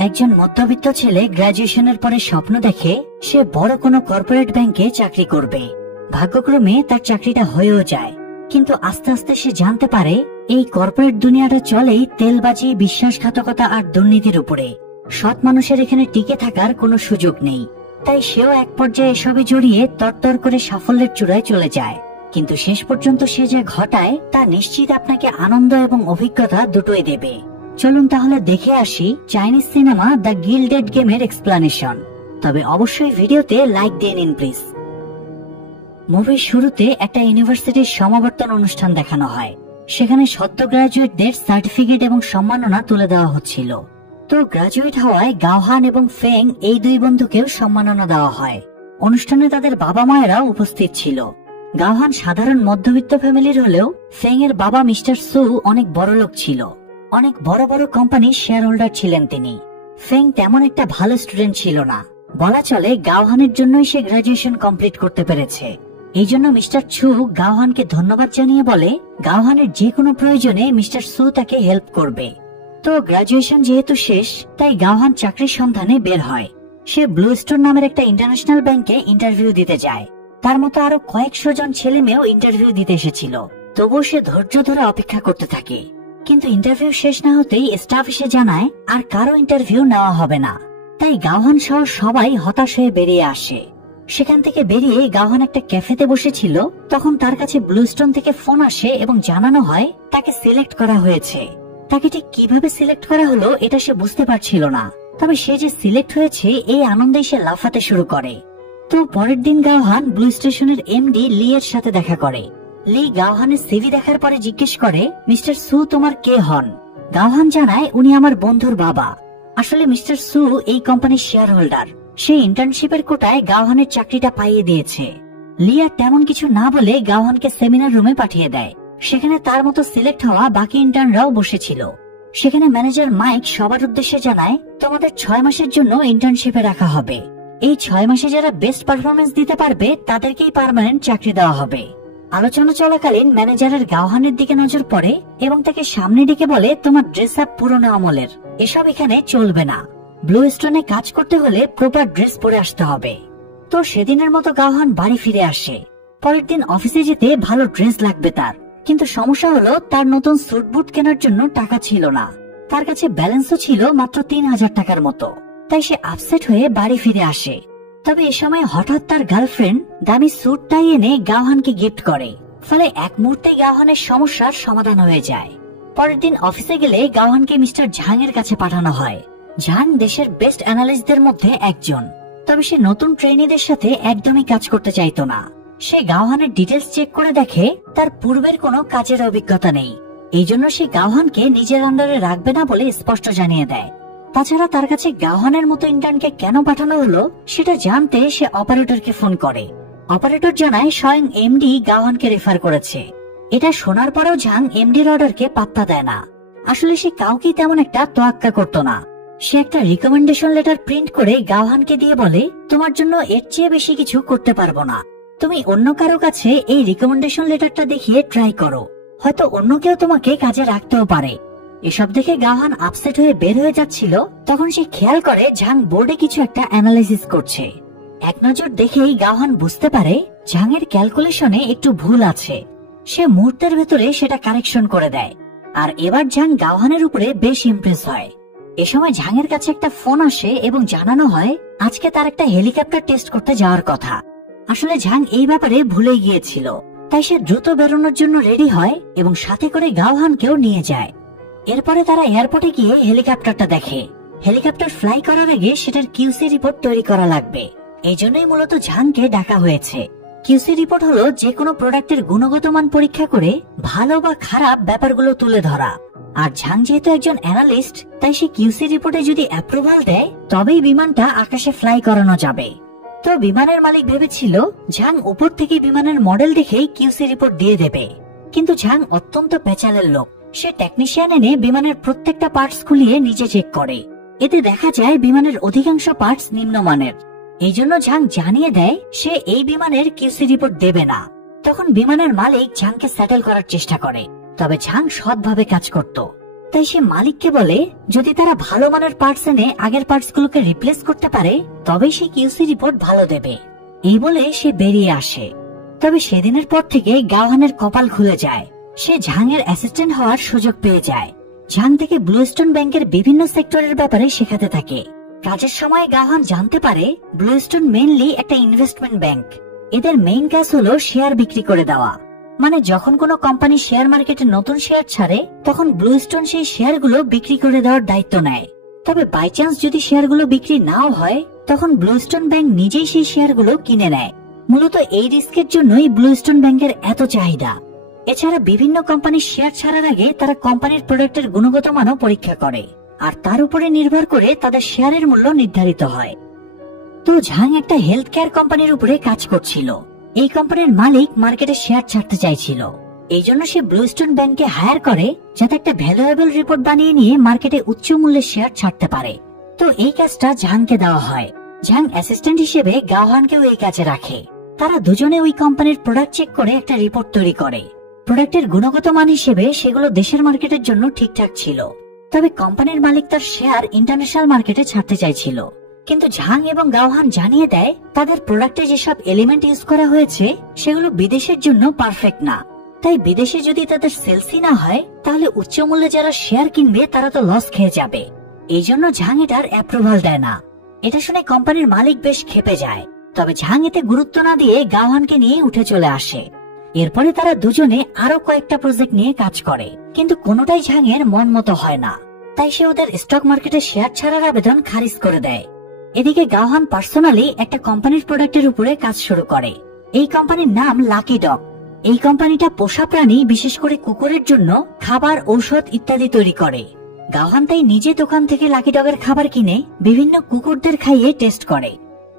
একজন মধ্যবিত্ত ছেলে গ্রাজুয়েশনের পরে স্বপ্ন দেখে সে বড় কোনো কর্পোরেট ব্যাংকে চাকরি করবে। ভাগ্যক্রমে তার চাকরিটা হয়েও যায়, কিন্তু আস্তে আস্তে সে জানতে পারে এই কর্পোরেট দুনিয়াটা চলেই তেলবাজি, বিশ্বাসঘাতকতা আর দুর্নীতির উপরে। সৎ মানুষের এখানে টিকে থাকার কোনো সুযোগ নেই। তাই সেও এক পর্যায়ে এসবে জড়িয়ে তরতর করে সাফল্যের চূড়ায় চলে যায়। কিন্তু শেষ পর্যন্ত সে যা ঘটায় তা নিশ্চিত আপনাকে আনন্দ এবং অভিজ্ঞতা দুটোই দেবে। চলুন তাহলে দেখে আসি চাইনিজ সিনেমা দ্য গিল্ডেড গেমের এক্সপ্লানেশন। তবে অবশ্যই ভিডিওতে লাইক দিয়ে নিন প্লিজ। মুভির শুরুতে একটা ইউনিভার্সিটির সমাবর্তন অনুষ্ঠান দেখানো হয়। সেখানে সদ্য গ্রাজুয়েটদের সার্টিফিকেট এবং সম্মাননা তুলে দেওয়া হচ্ছিল। তো গ্রাজুয়েট হওয়ায় গাওহান এবং ফেং এই দুই বন্ধুকেও সম্মাননা দেওয়া হয়। অনুষ্ঠানে তাদের বাবা মায়েরাও উপস্থিত ছিল। গাওহান সাধারণ মধ্যবিত্ত ফ্যামিলির হলেও ফেং এর বাবা মিস্টার সু অনেক বড় লোক ছিল। অনেক বড় বড় কোম্পানির শেয়ার হোল্ডার ছিলেন তিনি। ফেং তেমন একটা ভালো স্টুডেন্ট ছিল না, বলা চলে গাওহানের জন্যই সে গ্রাজুয়েশন কমপ্লিট করতে পেরেছে। এই জন্য মিস্টার ছু গাওহানকে ধন্যবাদ জানিয়ে বলে গাওহানের যে কোনো প্রয়োজনে মিস্টার সু তাকে হেল্প করবে। তো গ্রাজুয়েশন যেহেতু শেষ, তাই গাওহান চাকরির সন্ধানে বের হয়। সে ব্লু স্টোন নামের একটা ইন্টারন্যাশনাল ব্যাংকে ইন্টারভিউ দিতে যায়। তার মতো আরো কয়েকশো জন ছেলে মেয়েও ইন্টারভিউ দিতে এসেছিল। তবুও সে ধৈর্য ধরে অপেক্ষা করতে থাকে। কিন্তু ইন্টারভিউ শেষ না হতেই স্টাফ এসে জানায় আর কারো ইন্টারভিউ নেওয়া হবে না। তাই গাওহান সহ সবাই হতাশ হয়ে বেরিয়ে আসে। সেখান থেকে বেরিয়ে গাওহান একটা ক্যাফেতে বসেছিল। তখন তার কাছে ব্লু স্টোন থেকে ফোন আসে এবং জানানো হয় তাকে সিলেক্ট করা হয়েছে। তাকে ঠিক কিভাবে সিলেক্ট করা হলো এটা সে বুঝতে পারছিল না। তবে সে যে সিলেক্ট হয়েছে এই আনন্দেই সে লাফাতে শুরু করে। তো পরের দিন গাওহান ব্লু স্টেশনের এমডি লি এর সাথে দেখা করে। লি গাওহানের সিভি দেখার পরে জিজ্ঞেস করে, মিস্টার সু তোমার কে হন? গাওহান জানায় উনি আমার বন্ধুর বাবা। আসলে মিস্টার সু এই কোম্পানির শেয়ার হোল্ডার। সে ইন্টার্নশিপের কোটায় গাওহানের চাকরিটা পাইয়ে দিয়েছে। লি আর তেমন কিছু না বলে গাওহানকে সেমিনার রুমে পাঠিয়ে দেয়। সেখানে তার মতো সিলেক্ট হওয়া বাকি ইন্টার্নরাও বসেছিল। সেখানে ম্যানেজার মাইক সবার উদ্দেশ্যে জানায়, তোমাদের 6 মাসের জন্য ইন্টার্নশিপে রাখা হবে। এই 6 মাসে যারা বেস্ট পারফরমেন্স দিতে পারবে তাদেরকেই পার্মানেন্ট চাকরি দেওয়া হবে। আলোচনা চলাকালীন ম্যানেজারের গাওহানের দিকে নজর পড়ে এবং তাকে সামনে ডেকে বলে, তোমার ড্রেস আপ পুরনো আমলের, এসব এখানে চলবে না। ব্লু স্টোনে কাজ করতে হলে প্রপার ড্রেস পরে আসতে হবে। তো সেদিনের মতো গাওহান বাড়ি ফিরে আসে। পরের দিন অফিসে যেতে ভালো ড্রেস লাগবে তার, কিন্তু সমস্যা হলো তার নতুন স্যুট বুট কেনার জন্য টাকা ছিল না। তার কাছে ব্যালেন্সও ছিল মাত্র 3000 টাকার মতো। তাই সে আপসেট হয়ে বাড়ি ফিরে আসে। তবে এ সময় হঠাৎ তার গার্লফ্রেন্ড দামি স্যুটটাই এনে গাওহানকে গিফট করে। ফলে এক মুহূর্তে গাওহানের সমস্যার সমাধান হয়ে যায়। পরের দিন অফিসে গেলে গাওহানকে মিস্টার ঝাং এর কাছে পাঠানো হয়। ঝাং দেশের বেস্ট অ্যানালিস্টদের মধ্যে একজন। তবে সে নতুন ট্রেনিদের সাথে একদমই কাজ করতে চাইতো না। সে গাওহানের ডিটেলস চেক করে দেখে তার পূর্বের কোনো কাজের অভিজ্ঞতা নেই। এই জন্য সে গাওহানকে নিজের আন্ডারে রাখবে না বলে স্পষ্ট জানিয়ে দেয়। তাছাড়া তার কাছে গাওহানের মতো ইন্টার্নকে কেন পাঠানো হলো সেটা জানতে সে অপারেটরকে ফোন করে। অপারেটর জানায় স্বয়ং এমডি গাওহানকে রেফার করেছে। এটা শোনার পরেও ঝাং এমডির অর্ডারকে পাত্তা দেয় না। আসলে সে কাউকেই তেমন একটা তোয়াক্কা করত না। সে একটা রিকমেন্ডেশন লেটার প্রিন্ট করে গাওহানকে দিয়ে বলে, তোমার জন্য এর চেয়ে বেশি কিছু করতে পারবো না। তুমি অন্য কারো কাছে এই রিকমেন্ডেশন লেটারটা দেখিয়ে ট্রাই করো, হয়তো অন্য কেউ তোমাকে কাজে রাখতেও পারে। এসব দেখে গাওহান আপসেট হয়ে বের হয়ে যাচ্ছিল। তখন সে খেয়াল করে ঝাং বোর্ডে কিছু একটা অ্যানালাইসিস করছে। এক নজর দেখেই গাওহান বুঝতে পারে ঝাং এর ক্যালকুলেশনে একটু ভুল আছে। সে মুহূর্তের ভেতরে সেটা কারেকশন করে দেয়। আর এবার ঝাং গাওহানের উপরে বেশ ইমপ্রেস হয়। এ সময় ঝাংয়ের কাছে একটা ফোন আসে এবং জানানো হয় আজকে তার একটা হেলিকপ্টার টেস্ট করতে যাওয়ার কথা। আসলে ঝাং এই ব্যাপারে ভুলে গিয়েছিল। তাই সে দ্রুত বেরোনোর জন্য রেডি হয় এবং সাথে করে গাওহানকেও নিয়ে যায়। এরপরে তারা এয়ারপোর্টে গিয়ে হেলিকপ্টারটা দেখে। হেলিকপ্টার ফ্লাই করার আগে সেটার কিউসি রিপোর্ট তৈরি করা লাগবে। এই জন্যই মূলত ঝাংকে ডাকা হয়েছে। কিউসি রিপোর্ট হলো যে কোনো প্রোডাক্টের গুণগত মান পরীক্ষা করে ভালো বা খারাপ ব্যাপারগুলো তুলে ধরা। আর ঝাং যেহেতু একজন অ্যানালিস্ট, তাই সে কিউসি রিপোর্টে যদি অ্যাপ্রুভাল দেয় তবেই বিমানটা আকাশে ফ্লাই করানো যাবে। তো বিমানের মালিক ভেবেছিল ঝাং উপর থেকে বিমানের মডেল দেখেই কিউসি রিপোর্ট দিয়ে দেবে। কিন্তু ঝাং অত্যন্ত পেঁচালের লোক। সে টেকনিশিয়ান এনে বিমানের প্রত্যেকটা পার্টস খুলিয়ে নিজে চেক করে। এতে দেখা যায় বিমানের অধিকাংশ পার্টস নিম্নমানের। এই জন্য ঝাং জানিয়ে দেয় সে এই বিমানের কিউসি রিপোর্ট দেবে না। তখন বিমানের মালিক ঝাংকে সেটেল করার চেষ্টা করে। তবে ঝাং সৎভাবে কাজ করত। তাই সে মালিককে বলে যদি তারা ভালো মানের পার্টস এনে আগের পার্টস গুলোকে রিপ্লেস করতে পারে তবেই সে কিউসি রিপোর্ট ভালো দেবে। এই বলে সে বেরিয়ে আসে। তবে সেদিনের পর থেকে গাওহানের কপাল খুলে যায়। সে ঝাংয়ের অ্যাসিস্ট্যান্ট হওয়ার সুযোগ পেয়ে যায়। ঝাং থেকে ব্লুস্টোন ব্যাংকের বিভিন্ন সেক্টরের ব্যাপারে শেখাতে থাকে। কাজের সময় গাওহান জানতে পারে ব্লুস্টোন মেইনলি একটা ইনভেস্টমেন্ট ব্যাংক। এদের মেইন কাজ হলো শেয়ার বিক্রি করে দেওয়া। মানে যখন কোনো কোম্পানি শেয়ার মার্কেটে নতুন শেয়ার ছাড়ে তখন ব্লুস্টোন সেই শেয়ারগুলো বিক্রি করে দেওয়ার দায়িত্ব নেয়। তবে বাই চান্স যদি শেয়ারগুলো বিক্রি নাও হয় তখন ব্লুস্টোন ব্যাংক নিজেই সেই শেয়ারগুলো কিনে নেয়। মূলত এই রিস্কের জন্যই ব্লুস্টোন ব্যাংকের এত চাহিদা। এছাড়া বিভিন্ন কোম্পানির শেয়ার ছাড়ার আগে তারা কোম্পানির প্রোডাক্টের গুণগত মানও পরীক্ষা করে, আর তার উপরে নির্ভর করে তাদের শেয়ারের মূল্য নির্ধারিত হয়। তো ঝাং একটা হেলথ কেয়ার কোম্পানির উপরে কাজ করছিল। এই কোম্পানির মালিক মার্কেটে শেয়ার ছাড়তে চাইছিল। এই জন্য সে ব্লুস্টোন ব্যাংককে হায়ার করে যাতে একটা ভ্যালুয়েবল রিপোর্ট বানিয়ে নিয়ে মার্কেটে উচ্চ মূল্যের শেয়ার ছাড়তে পারে। তো এই কাজটা ঝাংকে দেওয়া হয়। ঝাং অ্যাসিস্ট্যান্ট হিসেবে গাওহানকেও এই কাজে রাখে। তারা দুজনে ওই কোম্পানির প্রোডাক্ট চেক করে একটা রিপোর্ট তৈরি করে। প্রোডাক্টের গুণগত মান হিসেবে সেগুলো দেশের মার্কেটের জন্য ঠিকঠাক ছিল। তবে কোম্পানির মালিক তার শেয়ার ইন্টারন্যাশনাল মার্কেটে ছাড়তে চাইছিল। কিন্তু ঝাং এবং গাওহান জানিয়ে দেয় তাদের প্রোডাক্টে যেসব এলিমেন্ট ইউজ করা হয়েছে সেগুলো বিদেশের জন্য পারফেক্ট না। তাই বিদেশে যদি তাদের সেলসই না হয় তাহলে উচ্চ মূল্যে যারা শেয়ার কিনবে তারা তো লস খেয়ে যাবে। এই জন্য ঝাং এটার অ্যাপ্রুভাল দেয় না। এটা শুনে কোম্পানির মালিক বেশ ক্ষেপে যায়। তবে ঝাং এতে গুরুত্ব না দিয়ে গাওহানকে নিয়ে উঠে চলে আসে। এরপরে তারা দুজনে আরো কয়েকটা প্রজেক্ট নিয়ে কাজ করে, কিন্তু কোনোটাই ঝাংয়ের মন মতো হয় না। তাই সে ওদের স্টক মার্কেটে শেয়ার ছাড়ার আবেদন খারিজ করে দেয়। এদিকে গাওহান পার্সোনালি একটা কোম্পানির প্রোডাক্টের উপরে কাজ শুরু করে। এই কোম্পানির নাম লাকি ডগ। এই কোম্পানিটা পোষা প্রাণী বিশেষ করে কুকুরের জন্য খাবার, ঔষধ ইত্যাদি তৈরি করে। গাওহান তাই নিজে দোকান থেকে লাকি ডগের খাবার কিনে বিভিন্ন কুকুরদের খাইয়ে টেস্ট করে।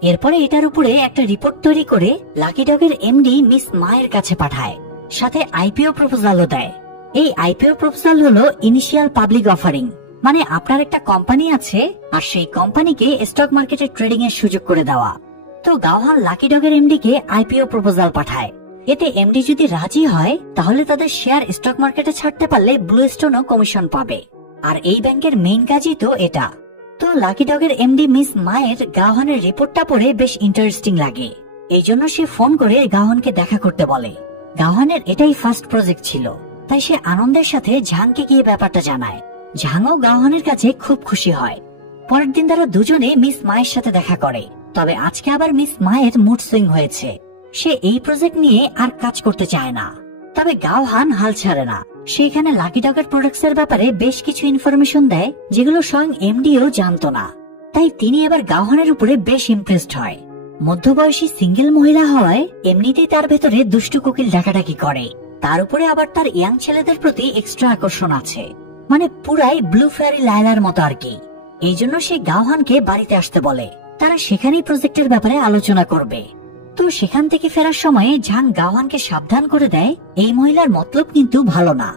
এরপরে এটার উপরে একটা রিপোর্ট তৈরি করে লাকি ডগের এমডি মিস মায়ের কাছে পাঠায়, সাথে আইপিও প্রপোজালও দেয়। এই আইপিও প্রপোজাল হলো ইনিশিয়াল পাবলিক অফারিং। মানে আপনার একটা কোম্পানি আছে আর সেই কোম্পানিকে স্টক মার্কেটে ট্রেডিং এর সুযোগ করে দেওয়া। তো গাওহান লাকি ডগের এমডি কে আইপিও প্রপোজাল পাঠায়। এতে এমডি যদি রাজি হয় তাহলে তাদের শেয়ার স্টক মার্কেটে ছাড়তে পারলে ব্লুস্টোনও কমিশন পাবে। আর এই ব্যাংকের মেইন কাজই তো এটা। তো লাকি ডগের এমডি মিস মায়ের গাওহানের রিপোর্টটা পড়ে বেশ ইন্টারেস্টিং লাগে। এই জন্য সে ফোন করে গাওহানকে দেখা করতে বলে। গাওহানের এটাই ফার্স্ট প্রজেক্ট ছিল, তাই সে আনন্দের সাথে ঝাংকে গিয়ে ব্যাপারটা জানায়। ঝাংও গাওহানের কাছে খুব খুশি হয়। পরের দিন তারা দুজনে মিস মায়ের সাথে দেখা করে। তবে আজকে আবার মিস মায়ের মুড সুইং হয়েছে। সে এই প্রজেক্ট নিয়ে আর কাজ করতে চায় না। তবে গাওহান হাল ছাড়ে না। সেখানে লাকি ডগের প্রোডাক্টস এর ব্যাপারে বেশ কিছু ইনফরমেশন দেয় যেগুলো স্বয়ং এমডিও জানতো না। তাই তিনি এবার গাওহানের উপরে বেশ ইমপ্রেসড হয়। মধ্যবয়সী সিঙ্গেল মহিলা হওয়ায় এমনিতেই তার ভেতরে দুষ্টু কোকিল ডাকাডাকি করে। তার উপরে আবার তার ইয়াং ছেলেদের প্রতি এক্সট্রা আকর্ষণ আছে। মানে পুরাই ব্লু ফেয়ারি লায়লার মতো আর কি। এই জন্য সে গাওহানকে বাড়িতে আসতে বলে। তারা সেখানেই প্রজেক্টের ব্যাপারে আলোচনা করবে। তো সেখান থেকে ফেরার সময় ঝাং গাওহানকে সাবধান করে দেয় এই মহিলার মতলব কিন্তু ভালো না।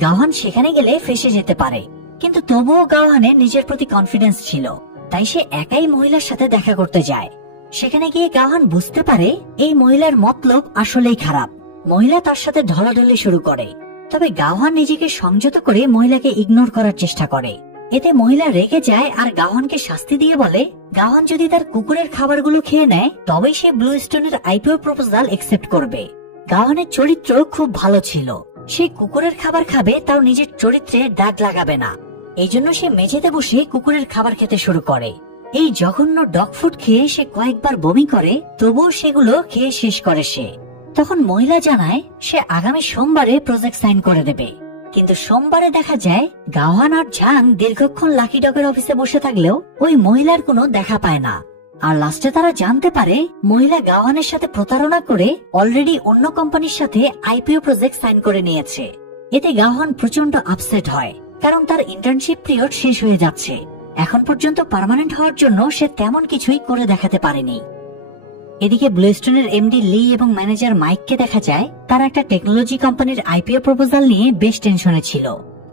গাওহান সেখানে গেলে ফেসে যেতে পারে। কিন্তু তবুও গাওহানের নিজের প্রতি কনফিডেন্স ছিল, তাই সে একাই মহিলার সাথে দেখা করতে যায়। সেখানে গিয়ে গাওহান বুঝতে পারে এই মহিলার মতলব আসলেই খারাপ। মহিলা তার সাথে ঢলাঢলি শুরু করে। তবে গাওহান নিজেকে সংযত করে মহিলাকে ইগনোর করার চেষ্টা করে। এতে মহিলা রেগে যায় আর গাওহানকে শাস্তি দিয়ে বলে গাওহান যদি তার কুকুরের খাবারগুলো খেয়ে নেয় তবেই সে ব্লুস্টোনের আইপিও প্রপোজাল একসেপ্ট করবে। গাওহানের চরিত্র খুব ভালো ছিল। সে কুকুরের খাবার খাবে তাও নিজের চরিত্রে দাগ লাগাবে না। এই জন্য সে মেঝেতে বসে কুকুরের খাবার খেতে শুরু করে। এই জঘন্য ডগ ফুড খেয়ে সে কয়েকবার বমি করে, তবুও সেগুলো খেয়ে শেষ করে সে। তখন মহিলা জানায় সে আগামী সোমবারে প্রজেক্ট সাইন করে দেবে। কিন্তু সোমবারে দেখা যায় গাওহান আর ঝাং দীর্ঘক্ষণ লাকি ডগের অফিসে বসে থাকলেও ওই মহিলার কোনো দেখা পায় না। আর লাস্টে তারা জানতে পারে মহিলা গাওহানের সাথে প্রতারণা করে অলরেডি অন্য কোম্পানির সাথে আইপিও প্রজেক্ট সাইন করে নিয়েছে। এতে গাওহান প্রচন্ড আপসেট হয়, কারণ তার ইন্টার্নশিপ পিরিয়ড শেষ হয়ে যাচ্ছে। এখন পর্যন্ত পার্মানেন্ট হওয়ার জন্য সে তেমন কিছুই করে দেখাতে পারেনি। এদিকে ব্লুস্টোনের এমডি লি এবং ম্যানেজার মাইককে দেখা যায় তারা একটা টেকনোলজি কোম্পানির আইপিও প্রপোজাল নিয়ে বেশ টেনশনে ছিল।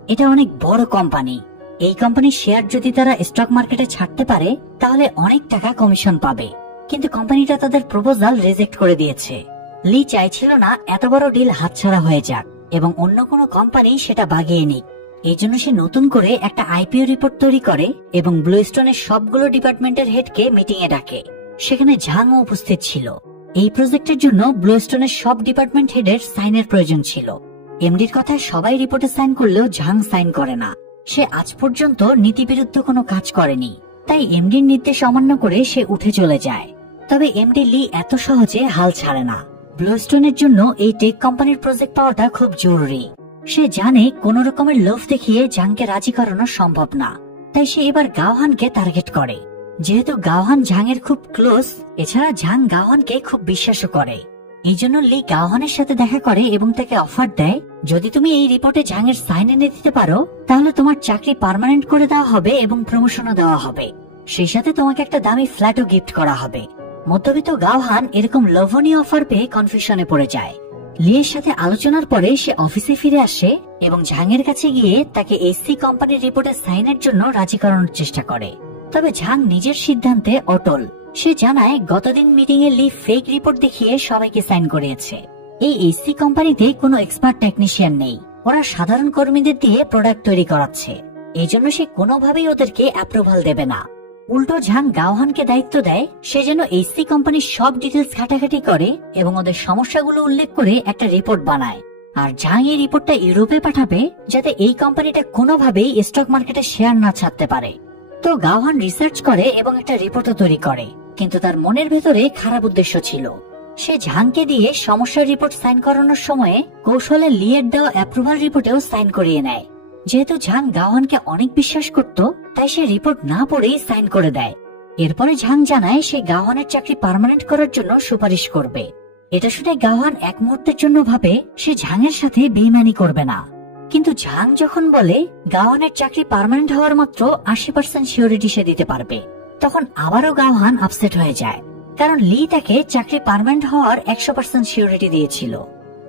এটা অনেক বড় কোম্পানি। এই কোম্পানির শেয়ার যদি তারা স্টক মার্কেটে ছাড়তে পারে তাহলে অনেক টাকা কমিশন পাবে। কিন্তু কোম্পানিটা তাদের প্রপোজাল রিজেক্ট করে দিয়েছে। লি চাইছিল না এত বড় ডিল হাতছাড়া হয়ে যাক এবং অন্য কোনো কোম্পানি সেটা বাগিয়ে নিক। এই জন্য সে নতুন করে একটা আইপিও রিপোর্ট তৈরি করে এবং ব্লুস্টোনের সবগুলো ডিপার্টমেন্টের হেডকে মিটিং এ ডাকে। সেখানে ঝাংও উপস্থিত ছিল। এই প্রজেক্টের জন্য ব্লুস্টোনের সব ডিপার্টমেন্ট হেডের সাইনের প্রয়োজন ছিল। এমডির কথায় সবাই রিপোর্টে সাইন করলেও ঝাং সাইন করে না। সে আজ পর্যন্ত নীতিবিরুদ্ধ কোনো কাজ করেনি, তাই এমডির নির্দেশ অমান্য করে সে উঠে চলে যায়। তবে এমডি লি এত সহজে হাল ছাড়ে না। ব্লুস্টোনের জন্য এই টেক কোম্পানির প্রজেক্ট পাওয়াটা খুব জরুরি। সে জানে কোন রকমের লোভ দেখিয়ে ঝাংকে রাজি করানো সম্ভব না, তাই সে এবার গাওহানকে টার্গেট করে। যেহেতু গাওহান ঝাংয়ের খুব ক্লোজ, এছাড়া ঝাং গাওহানকে খুব বিশ্বাসও করে। এই জন্য লি গাওহানের সাথে দেখা করে এবং তাকে অফার দেয়, যদি তুমি এই রিপোর্টে ঝাংয়ের সাইন এনে দিতে পারো তাহলে তোমার চাকরি পার্মানেন্ট করে দেওয়া হবে এবং প্রমোশনও দেওয়া হবে। সেই সাথে তোমাকে একটা দামি ফ্ল্যাটও গিফট করা হবে। মধ্যবিত্ত গাওহান এরকম লোভনীয় অফার পেয়ে কনফিউশনে পড়ে যায়। লিয়ের সাথে আলোচনার পরে সে অফিসে ফিরে আসে এবং ঝাংয়ের কাছে গিয়ে তাকে এসসি কোম্পানির রিপোর্টে সাইনের জন্য রাজি করানোর চেষ্টা করে। তবে ঝাং নিজের সিদ্ধান্তে অটল। সে জানায় গতদিন মিটিং এ লি ফেক রিপোর্ট দেখিয়ে সবাইকে সাইন করিয়েছে। এই এসসি কোম্পানিতে কোনো এক্সপার্ট টেকনিশিয়ান নেই, ওরা সাধারণ কর্মীদের দিয়ে প্রোডাক্ট তৈরি করাচ্ছে। এই জন্য সে কোনোভাবেই ওদেরকে অ্যাপ্রুভাল দেবে না। উল্টো ঝাং গাওহানকে দায়িত্ব দেয় সে যেন এসসি কোম্পানির সব ডিটেলস ঘাটাঘাটি করে এবং ওদের সমস্যাগুলো উল্লেখ করে একটা রিপোর্ট বানায়। আর ঝাং এই রিপোর্টটা ইউরোপে পাঠাবে যাতে এই কোম্পানিটা কোনোভাবেই স্টক মার্কেটে শেয়ার না ছাড়তে পারে। তো গাওহান রিসার্চ করে এবং একটা রিপোর্টও তৈরি করে, কিন্তু তার মনের ভেতরে খারাপ উদ্দেশ্য ছিল। সে ঝাংকে দিয়ে সমস্যার রিপোর্ট সাইন করানোর সময় কৌশলে লিয়ের দেওয়া অ্যাপ্রুভাল রিপোর্টেও সাইন করিয়ে নেয়। যেহেতু ঝাং গাওহানকে অনেক বিশ্বাস করত, তাই সে রিপোর্ট না পড়েই সাইন করে দেয়। এরপরে ঝাং জানায় সে গাওহানের চাকরি পার্মানেন্ট করার জন্য সুপারিশ করবে। এটা শুনে গাওহান এক মুহূর্তের জন্য ভাবে সে ঝাংয়ের সাথে বেইমানি করবে না। কিন্তু ঝাং যখন বলে গাওহানের চাকরি পার্মানেন্ট হওয়ার মাত্র 80% সিওরিটি সে দিতে পারবে, তখন আবারও গাওহান আপসেট হয়ে যায়, কারণ লি তাকে চাকরি পার্মানেন্ট হওয়ার 100% সিওরিটি দিয়েছিল।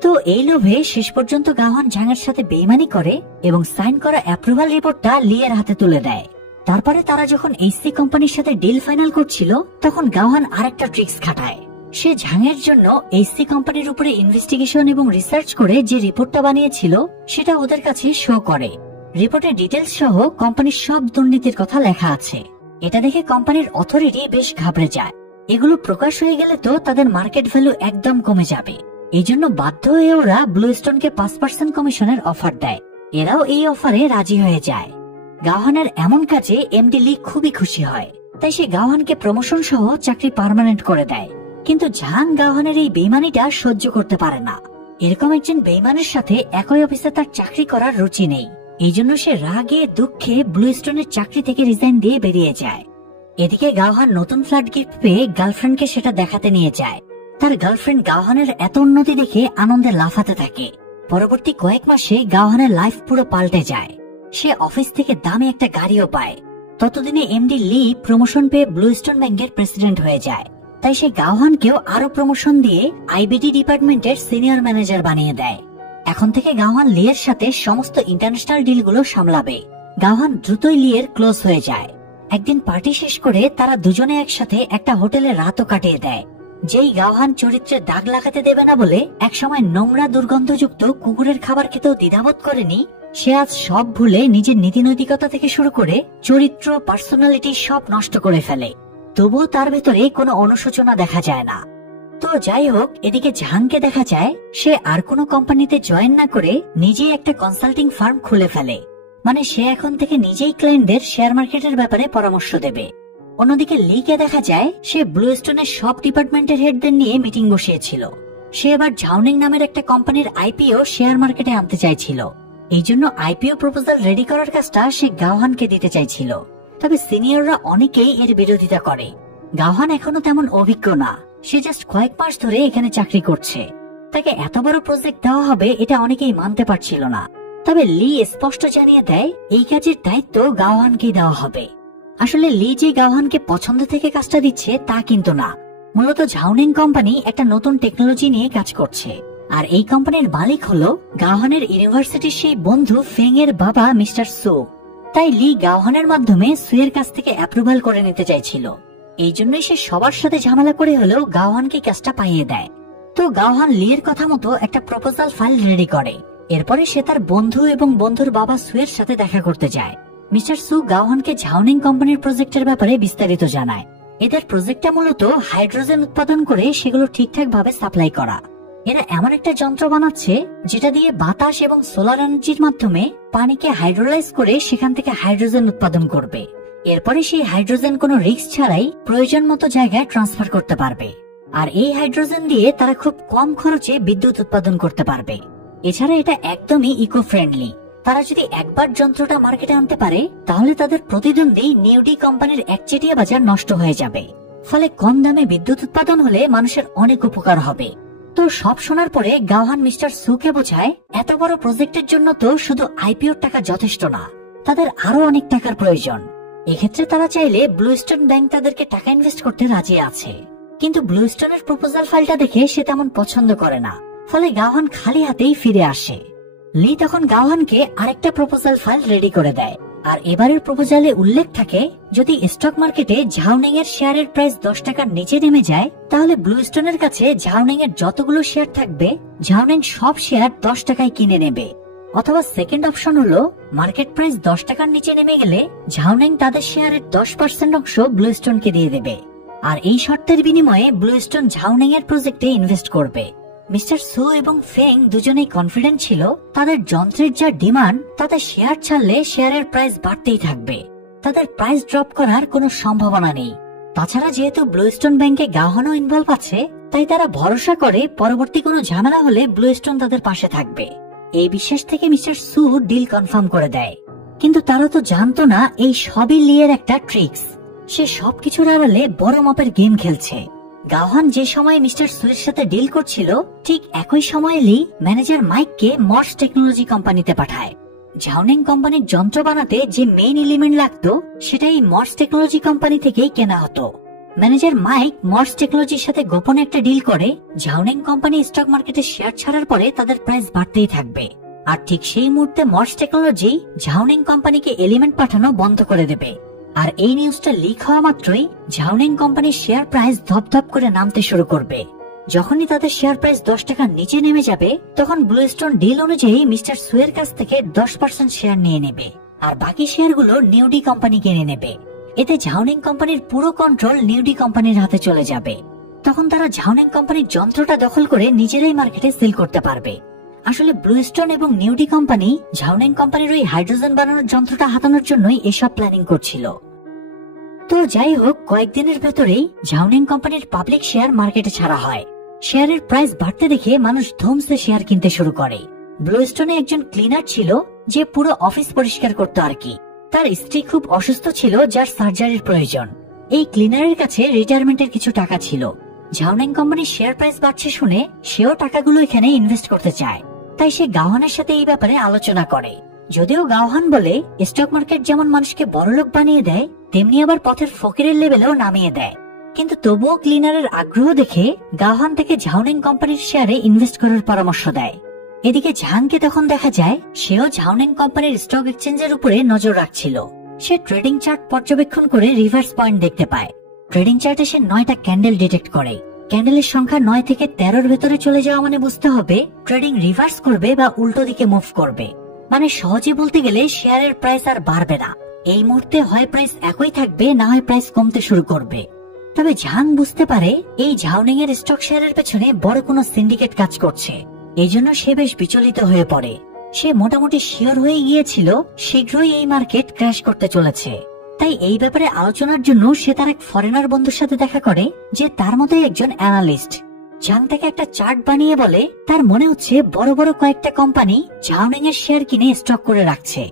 তো এই লোভে শেষ পর্যন্ত গাওহান ঝাংয়ের সাথে বেইমানি করে এবং সাইন করা অ্যাপ্রুভাল রিপোর্টটা লিয়ের হাতে তুলে দেয়। তারপরে তারা যখন এসসি কোম্পানির সাথে ডিল ফাইনাল করছিল, তখন গাওহান আরেকটা ট্রিক্স খাটায়। সে ঝাংয়ের জন্য এসসি কোম্পানির উপরে ইনভেস্টিগেশন এবং রিসার্চ করে যে রিপোর্টটা বানিয়েছিল সেটা ওদের কাছে শো করে। রিপোর্টের ডিটেলস সহ কোম্পানির সব দুর্নীতির কথা লেখা আছে। এটা দেখে কোম্পানির অথরিটি বেশ ঘাবড়ে যায়। এগুলো প্রকাশ হয়ে গেলে তো তাদের মার্কেট ভ্যালু একদম কমে যাবে। এই জন্য বাধ্য হয়ে ওরা ব্লুস্টোনকে 5% কমিশনের অফার দেয়। এরাও এই অফারে রাজি হয়ে যায়। গাওহানের এমন কাজে এমডি লি খুবই খুশি হয়, তাই সে গাওহানকে প্রমোশন সহ চাকরি পার্মানেন্ট করে দেয়। কিন্তু ঝাং গাওহানের এই বেইমানিটা সহ্য করতে পারে না। এরকম একজন বেইমানের সাথে একই অফিসে তার চাকরি করার রুচি নেই। এই জন্য সে রাগে দুঃখে ব্লুস্টোনের চাকরি থেকে রিজাইন দিয়ে বেরিয়ে যায়। এদিকে গাওহান নতুন ফ্ল্যাট গিফট পেয়ে গার্লফ্রেন্ডকে সেটা দেখাতে নিয়ে যায়। তার গার্লফ্রেন্ড গাওহানের এত উন্নতি দেখে আনন্দে লাফাতে থাকে। পরবর্তী কয়েক মাসে গাওহানের লাইফ পুরো পাল্টে যায়। সে অফিস থেকে দামি একটা গাড়িও পায়। ততদিনে এমডি লি প্রমোশন পেয়ে ব্লুস্টোন ব্যাংকের প্রেসিডেন্ট হয়ে যায়। তাই সে গাওহানকেও আরো প্রমোশন দিয়ে আইবিডি ডিপার্টমেন্টের সিনিয়র ম্যানেজার বানিয়ে দেয়। এখন থেকে গাওহান লিয়ের সাথে সমস্ত ইন্টারন্যাশনাল ডিলগুলো সামলাবে। গাওহান দ্রুতই লিয়ের ক্লোজ হয়ে যায়। একদিন পার্টি শেষ করে তারা দুজনে একসাথে একটা হোটেলে রাতও কাটিয়ে দেয়। যেই গাওহান চরিত্রে দাগ লাগাতে দেবে না বলে একসময় নোংরা দুর্গন্ধযুক্ত কুকুরের খাবার খেতেও দ্বিধাবোধ করেনি, সে আজ সব ভুলে নিজের নীতি নৈতিকতা থেকে শুরু করে চরিত্র, পার্সোনালিটি সব নষ্ট করে ফেলে। তবুও তার ভেতরে কোনো অনুশোচনা দেখা যায় না। তো যাই হোক, এদিকে ঝাংকে দেখা যায় সে আর কোনো কোম্পানিতে জয়েন না করে নিজেই একটা কনসাল্টিং ফার্ম খুলে ফেলে। মানে সে এখন থেকে নিজেই ক্লায়েন্টদের শেয়ার মার্কেটের ব্যাপারে পরামর্শ দেবে। অন্যদিকে লিকে দেখা যায় সে ব্লুস্টোনের সব ডিপার্টমেন্টের হেডদের নিয়ে মিটিং বসিয়েছিল। সে এবার ঝাউনিং নামের একটা কোম্পানির আইপিও শেয়ার মার্কেটে আনতে চাইছিল। এই জন্য আইপিও প্রপোজাল রেডি করার কাজটা সে গাওহানকে দিতে চাইছিল। তবে সিনিয়ররা অনেকেই এর বিরোধিতা করে। গাওহান এখনো তেমন অভিজ্ঞ না, সে জাস্ট কয়েক মাস ধরে এখানে চাকরি করছে। তাকে এত বড় প্রজেক্ট দেওয়া হবে এটা অনেকেই মানতে পারছিল না। তবে লি স্পষ্ট জানিয়ে দেয় এই কাজের দায়িত্ব গাওহানকেই দেওয়া হবে। আসলে লি যে গাওহানকে পছন্দ থেকে কাজটা দিচ্ছে তা কিন্তু না। মূলত ঝাউনিং কোম্পানি একটা নতুন টেকনোলজি নিয়ে কাজ করছে, আর এই কোম্পানির মালিক হলো গাওহানের ইউনিভার্সিটির সেই বন্ধু ফেং এর বাবা মিস্টার সু। তাই লি গাওহানের মাধ্যমে সুয়ের কাছ থেকে অ্যাপ্রুভাল করে নিতে চাইছিল। এই জন্যই সে সবার সাথে ঝামেলা করে হলেও গাওহানকে কাজটা পাইয়ে দেয়। তো গাওহান লিয়ের কথা মতো একটা প্রপোজাল ফাইল রেডি করে এরপরে সে তার বন্ধু এবং বন্ধুর বাবা সুয়ের সাথে দেখা করতে যায়। মিস্টার সু গাওহানকে ঝাওনিং কোম্পানির প্রজেক্টের ব্যাপারে বিস্তারিত জানায়। এদের প্রজেক্টটা মূলত হাইড্রোজেন উৎপাদন করে সেগুলো ঠিকঠাক ভাবে সাপ্লাই করা। এরা এমন একটা যন্ত্র বানাচ্ছে যেটা দিয়ে বাতাস এবং সোলার এনার্জির মাধ্যমে পানিকে হাইড্রোলাইজ করে সেখান থেকে হাইড্রোজেন উৎপাদন করবে। এরপরে সেই হাইড্রোজেন কোনো রিস্ক ছাড়াই প্রয়োজন মতো জায়গায় ট্রান্সফার করতে পারবে। আর এই হাইড্রোজেন দিয়ে তারা খুব কম খরচে বিদ্যুৎ উৎপাদন করতে পারবে। এছাড়া এটা একদমই ইকো ফ্রেন্ডলি। তারা যদি একবার যন্ত্রটা মার্কেটে আনতে পারে তাহলে তাদের প্রতিদ্বন্দ্বী নিউডি কোম্পানির একচেটিয়া বাজার নষ্ট হয়ে যাবে। ফলে কম দামে বিদ্যুৎ উৎপাদন হলে মানুষের অনেক উপকার হবে। তো সব শোনার পরে গাওহান মিস্টার সুকে বোঝায়, এত বড় প্রজেক্টের জন্য তো শুধু আইপিওর টাকা যথেষ্ট না, তাদের আরো অনেক টাকার প্রয়োজন। এক্ষেত্রে তারা চাইলে ব্লুস্টোন ব্যাংক তাদেরকে টাকা ইনভেস্ট করতে রাজি আছে। কিন্তু ব্লুস্টোনের প্রপোজাল ফাইলটা দেখে সে তেমন পছন্দ করে না। ফলে গাওহান খালি হাতেই ফিরে আসে। লি তখন গাওহানকে আরেকটা প্রপোজাল ফাইল রেডি করে দেয়। আর এবারের প্রপোজালে উল্লেখ থাকে, যদি স্টক মার্কেটে ঝাওনিং এর শেয়ারের প্রাইস 10 টাকার নিচে নেমে যায় তাহলে ব্লুস্টোনের কাছে ঝাওনিং এর যতগুলো শেয়ার থাকবে ঝাওনিং সব শেয়ার 10 টাকায় কিনে নেবে। অথবা সেকেন্ড অপশন হলো, মার্কেট প্রাইস 10 টাকার নিচে নেমে গেলে ঝাওনিং তাদের শেয়ারের 10% অংশ ব্লুস্টোনকে দিয়ে দেবে। আর এই শর্তের বিনিময়ে ব্লুস্টোন ঝাওনিং এর প্রজেক্টে ইনভেস্ট করবে। মিস্টার সু এবং ফেং দুজনেই কনফিডেন্ট ছিল তাদের যন্ত্রের যা ডিমান্ড তাতে শেয়ার ছাড়লে শেয়ারের প্রাইস বাড়তেই থাকবে, তাদের প্রাইস ড্রপ করার কোনো সম্ভাবনা নেই। তাছাড়া যেহেতু ব্লুস্টোন ব্যাংকে গাওহানও ইনভলভ আছে, তাই তারা ভরসা করে পরবর্তী কোনো ঝামেলা হলে ব্লুস্টোন তাদের পাশে থাকবে। এই বিশ্বাস থেকে মিস্টার সু ডিল কনফার্ম করে দেয়। কিন্তু তারা তো জানতো না এই সবই লিয়ের একটা ট্রিক্স। সে সবকিছুর আড়ালে বড় মাপের গেম খেলছে। গাওহান যে সময় মিস্টার সুয়ের সাথে ডিল করছিল ঠিক একই সময়ে লি ম্যানেজার মাইককে মর্স টেকনোলজি কোম্পানিতে পাঠায়। ঝাওনিং কোম্পানির যন্ত্র বানাতে যে মেইন এলিমেন্ট লাগতো সেটা এই মর্স টেকনোলজি কোম্পানি থেকেই কেনা হতো। ম্যানেজার মাইক মর্স টেকনোলজির সাথে গোপনে একটা ডিল করে, ঝাওনিং কোম্পানি স্টক মার্কেটে শেয়ার ছাড়ার পরে তাদের প্রাইস বাড়তেই থাকবে। আর ঠিক সেই মুহূর্তে মর্স টেকনোলজি ঝাওনিং কোম্পানিকে এলিমেন্ট পাঠানো বন্ধ করে দেবে। আর এই নিউজটা লিক হওয়া মাত্রই ঝাওনিং কোম্পানির শেয়ার প্রাইস ধপধপ করে নামতে শুরু করবে। যখনই তাদের শেয়ার প্রাইস 10 টাকার নিচে নেমে যাবে তখন ব্লুস্টোন ডিল অনুযায়ী মিস্টার সুয়ের কাছ থেকে 10% শেয়ার নিয়ে নেবে আর বাকি শেয়ারগুলো নিউডি কোম্পানি কিনে নেবে। এতে ঝাওনিং কোম্পানির পুরো কন্ট্রোল নিউডি কোম্পানির হাতে চলে যাবে। তখন তারা ঝাওনিং কোম্পানির যন্ত্রটা দখল করে নিজেরাই মার্কেটে সেল করতে পারবে। আসলে ব্লুস্টোন এবং নিউডি কোম্পানি ঝাওনিং কোম্পানির ওই হাইড্রোজেন বানানোর যন্ত্রটা হাতানোর জন্যই এসব প্ল্যানিং করছিল। তো যাই হোক, কয়েকদিনের ভেতরেই ঝাওনিং কোম্পানির পাবলিক শেয়ার মার্কেটে ছাড়া হয়। শেয়ারের প্রাইস বাড়তে দেখে মানুষ ধুমসে শেয়ার কিনতে শুরু করে। ব্লুস্টোনে একজন ক্লিনার ছিল যে পুরো অফিস পরিষ্কার করতো আর কি। তার স্ত্রী খুব অসুস্থ ছিল, যার সার্জারির প্রয়োজন। এই ক্লিনারের কাছে রিটায়ারমেন্টের কিছু টাকা ছিল। ঝাওনিং কোম্পানির শেয়ার প্রাইস বাড়ছে শুনে সেও টাকাগুলো এখানে ইনভেস্ট করতে চায়। তাই সে গাওহানের সাথে এই ব্যাপারে আলোচনা করে। যদিও গাওহান বলে স্টক মার্কেট যেমন মানুষকে বড়লোক বানিয়ে দেয় তেমনি আবার পথের ফকিরের লেভেলেও নামিয়ে দেয়, কিন্তু তবুও ক্লিনারের আগ্রহ দেখে গাওহান থেকে ঝাওনিং কোম্পানির শেয়ারে ইনভেস্ট করার পরামর্শ দেয়। এদিকে ঝাংকে তখন দেখা যায় সেও ঝাওনিং কোম্পানির স্টক এক্সচেঞ্জের উপরে নজর রাখছিল। সে ট্রেডিং চার্ট পর্যবেক্ষণ করে রিভার্স পয়েন্ট দেখতে পায়। ট্রেডিং চার্টে সে 9টা ক্যান্ডেল ডিটেক্ট করে। ক্যান্ডেলের সংখ্যা 9 থেকে 13-র ভেতরে চলে যাওয়া মানে বুঝতে হবে ট্রেডিং রিভার্স করবে বা উল্টো দিকে মুভ করবে। মানে সহজে বলতে গেলে শেয়ারের প্রাইস আর বাড়বে না। এই মুহূর্তে হয় প্রাইস একই থাকবে, না হয় প্রাইস কমতে শুরু করবে। তবে ঝাং বুঝতে পারে এই ঝাওনিং এর স্টক শেয়ারের পেছনে বড় কোনো সিন্ডিকেট কাজ করছে। এই জন্য সে বেশ বিচলিত হয়ে পড়ে। সে মোটামুটি শিওর হয়ে গিয়েছিল শীঘ্রই এই মার্কেট ক্র্যাশ করতে চলেছে। তাই এই ব্যাপারে আলোচনার জন্য সে তার এক ফরেনার বন্ধুর সাথে দেখা করে যে তার মতোই একজন অ্যানালিস্ট। ঝাং তাকে একটা চার্ট বানিয়ে বলে তার মনে হচ্ছে বড় বড় কয়েকটা কোম্পানি ঝাওনিং এর শেয়ার কিনে স্টক করে রাখছে,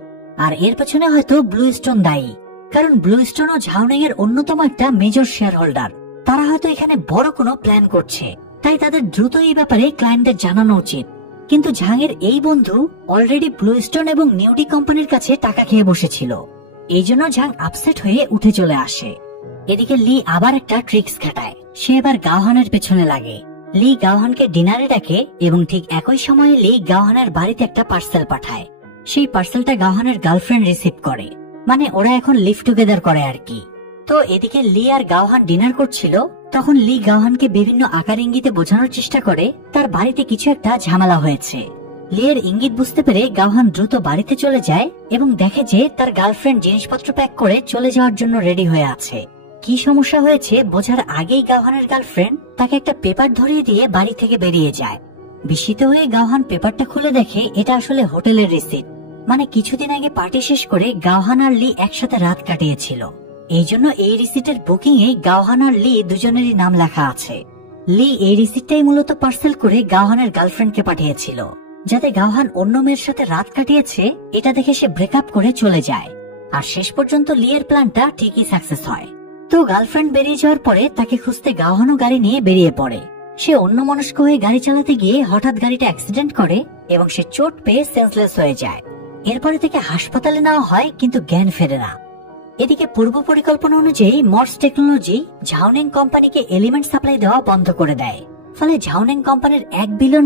আর এর পেছনে হয়তো ব্লুস্টোন দায়ী। কারণ ব্লুস্টোন ও ঝাওনিং এর অন্যতম একটা মেজর শেয়ার হোল্ডার। তারা হয়তো এখানে বড় কোনো প্ল্যান করছে, তাই তাদের দ্রুত এই ব্যাপারে ক্লায়েন্টদের জানানো উচিত। কিন্তু ঝাংয়ের এই বন্ধু অলরেডি ব্লুস্টোন এবং নিউডি কোম্পানির কাছে টাকা খেয়ে বসেছিল। এই জন্য ঝাং আপসেট হয়ে উঠে চলে আসে। এদিকে লি আবার একটা ট্রিক্স খাটায়। সে এবার গাওহানের পেছনে লাগে। লি গাওহানকে ডিনারে ডাকে এবং ঠিক একই সময়ে লি গাওহানের বাড়িতে একটা পার্সেল পাঠায়। সেই পার্সেলটা গাওহানের গার্লফ্রেন্ড রিসিভ করে, মানে ওরা এখন লিভ টুগেদার করে আর কি। তো এদিকে লি আর গাওহান ডিনার করছিল, তখন লি গাওহানকে বিভিন্ন আকার ইঙ্গিতে বোঝানোর চেষ্টা করে তার বাড়িতে কিছু একটা ঝামেলা হয়েছে। লিয়ের ইঙ্গিত বুঝতে পেরে গাওহান দ্রুত বাড়িতে চলে যায় এবং দেখে যে তার গার্লফ্রেন্ড জিনিসপত্র প্যাক করে চলে যাওয়ার জন্য রেডি হয়ে আছে। কি সমস্যা হয়েছে বোঝার আগেই গাওহানের গার্লফ্রেন্ড তাকে একটা পেপার ধরিয়ে দিয়ে বাড়ি থেকে বেরিয়ে যায়। বিস্মিত হয়ে গাওহান পেপারটা খুলে দেখে এটা আসলে হোটেলের রিসিট। মানে কিছুদিন আগে পার্টি শেষ করে গাওহান আর লি একসাথে রাত কাটিয়েছিল। এই জন্য এই রিসিটের বুকিং এ গাওহান আর লি দুজনেরই নাম লেখা আছে। লি এই রিসিটটাই মূলত পার্সেল করে গাওহানের গার্লফ্রেন্ডকে পাঠিয়েছিল, যাতে গাওহান অন্য মেয়ের সাথে রাত কাটিয়েছে এটা দেখে সে ব্রেকআপ করে চলে যায়। আর শেষ পর্যন্ত লিয়ের প্ল্যানটা ঠিকই সাকসেস হয়। তো গার্লফ্রেন্ড বেরিয়ে যাওয়ার পরে তাকে খুঁজতে গাওহানও গাড়ি নিয়ে বেরিয়ে পড়ে। সে অন্যমনস্ক হয়ে গাড়ি চালাতে গিয়ে হঠাৎ গাড়িটা অ্যাক্সিডেন্ট করে এবং সে চোট পেয়ে সেন্সলেস হয়ে যায়। এরপরে তাকে হাসপাতালে নেওয়া হয়, কিন্তু জ্ঞান ফেরে না। এদিকে পূর্ব পরিকল্পনা অনুযায়ী মর্স টেকনোলজি ঝাওনিং কোম্পানিকে এলিমেন্ট সাপ্লাই দেওয়া বন্ধ করে দেয়। ফলে ঝাওনিং কোম্পানির $1 বিলিয়ন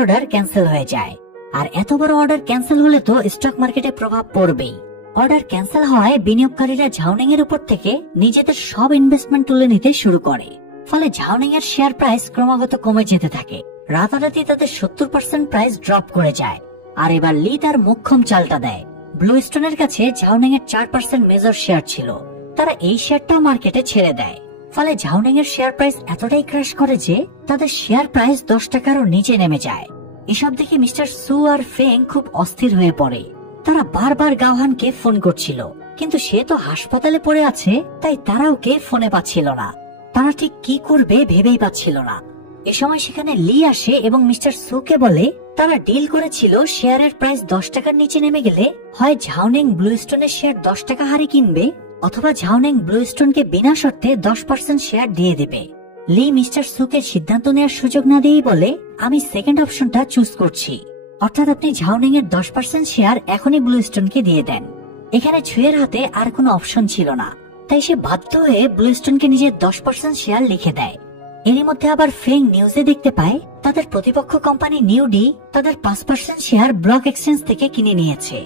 অর্ডার ক্যান্সেল হয়ে যায়। আর এত বড় অর্ডার ক্যান্সেল হলে তো স্টক মার্কেটে প্রভাব পড়বেই। অর্ডার ক্যান্সেল হওয়ায় বিনিয়োগকারীরা ঝাওনিং এর উপর থেকে নিজেদের সব ইনভেস্টমেন্ট তুলে নিতে শুরু করে। ফলে ঝাওনিং এর শেয়ার প্রাইস ক্রমাগত কমে যেতে থাকে। রাতারাতি তাদের 70% প্রাইস ড্রপ করে যায়। আর এবার লি তার মোক্ষম চালটা দেয়। ব্লু স্টোনের কাছে ঝাওনিং এর 4% মেজর শেয়ার ছিল, তারা এই শেয়ারটাও মার্কেটে ছেড়ে দেয়। ফলে ঝাওনিং এর শেয়ার প্রাইস এতটাই ক্র্যাশ করে যে তাদের শেয়ার প্রাইস 10 টাকারও নিচে নেমে যায়। এসব দেখে মিস্টার সু আর ফেং খুব অস্থির হয়ে পড়ে। তারা বারবার গাওহানকে ফোন করছিল, কিন্তু সে তো হাসপাতালে পড়ে আছে, তাই তারা ওকে ফোনে পাচ্ছিল না। তারা ঠিক কি করবে ভেবেই পাচ্ছিল না। এ সময় সেখানে লি আসে এবং মিস্টার সুকে বলে তারা ডিল করেছিল শেয়ারের প্রাইস 10 টাকার নিচে নেমে গেলে হয় ঝাওনিং ব্লু স্টোনের শেয়ার 10 টাকা হারে কিনবে, অথবা ঝাওনিং ব্লু স্টোনকে বিনা শর্তে 10% শেয়ার দিয়ে দেবে। লি মিস্টার সুকে সিদ্ধান্ত নেওয়ার সুযোগ না দিয়েই বলে, আমি সেকেন্ড অপশনটা চুজ করছি, অর্থাৎ আপনি ঝাওনিং এর 10% শেয়ার এখনই ব্লু স্টোনকে দিয়ে দেন। এখানে ছুঁয়ের হাতে আর কোনো অপশন ছিল না, তাই সে বাধ্য হয়ে ব্লু স্টোনকে নিজের 10% শেয়ার লিখে দেয়। এরই মধ্যে আবার ফেং নিউজে দেখতে পায় তাদের প্রতিপক্ষ কোম্পানি নিউডি তাদের 5% শেয়ার ব্লক এক্সচেঞ্জ থেকে কিনে নিয়েছে।